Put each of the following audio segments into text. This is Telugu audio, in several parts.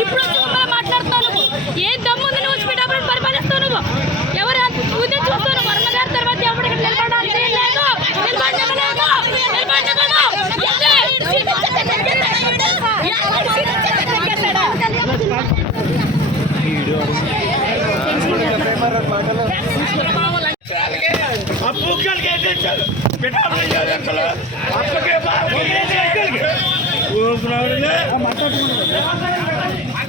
ఇప్పుడు చూపల మాట్లాడుతావు నువ్వు. ఏ దమ్ముంది నువ్వు స్పీడాపరేట్ పరిపాలిస్తావు నువ్వు. ఎవరు చూస్తే చూస్తాను వర్మ గారి తర్వాత ఎవరికి నిలబడాలి? లేదు. నిలబడలేదు అప్పు కలిగే పెట్టాలి అప్పుకే బాగా మాట్లాడుతున్నాడు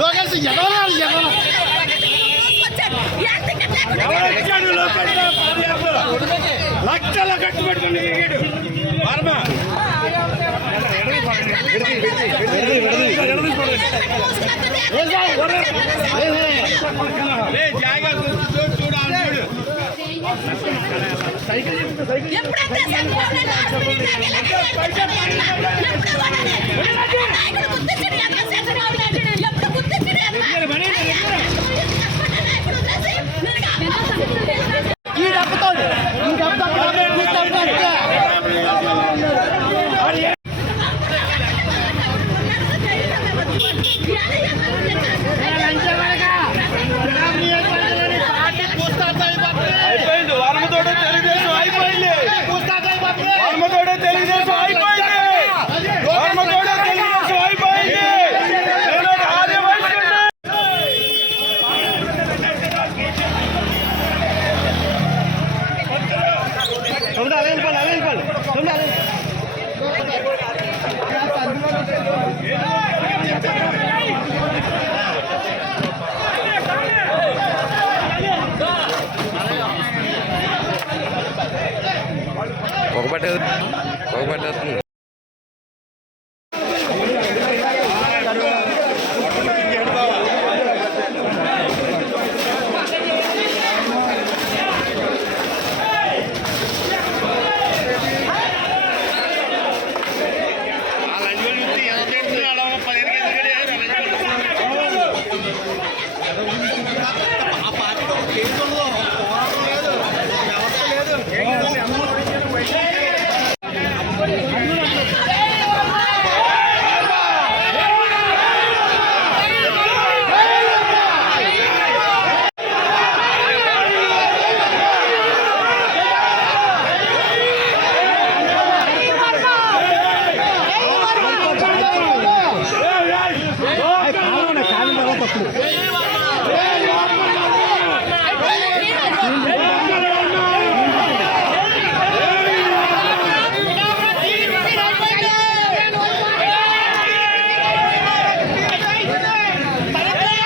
లోకేష్ చంద్రబాబు లక్షల కట్టు జాగ్రత్త. ఎప్పుడైతే పోగొట్టేస్తుంది Ele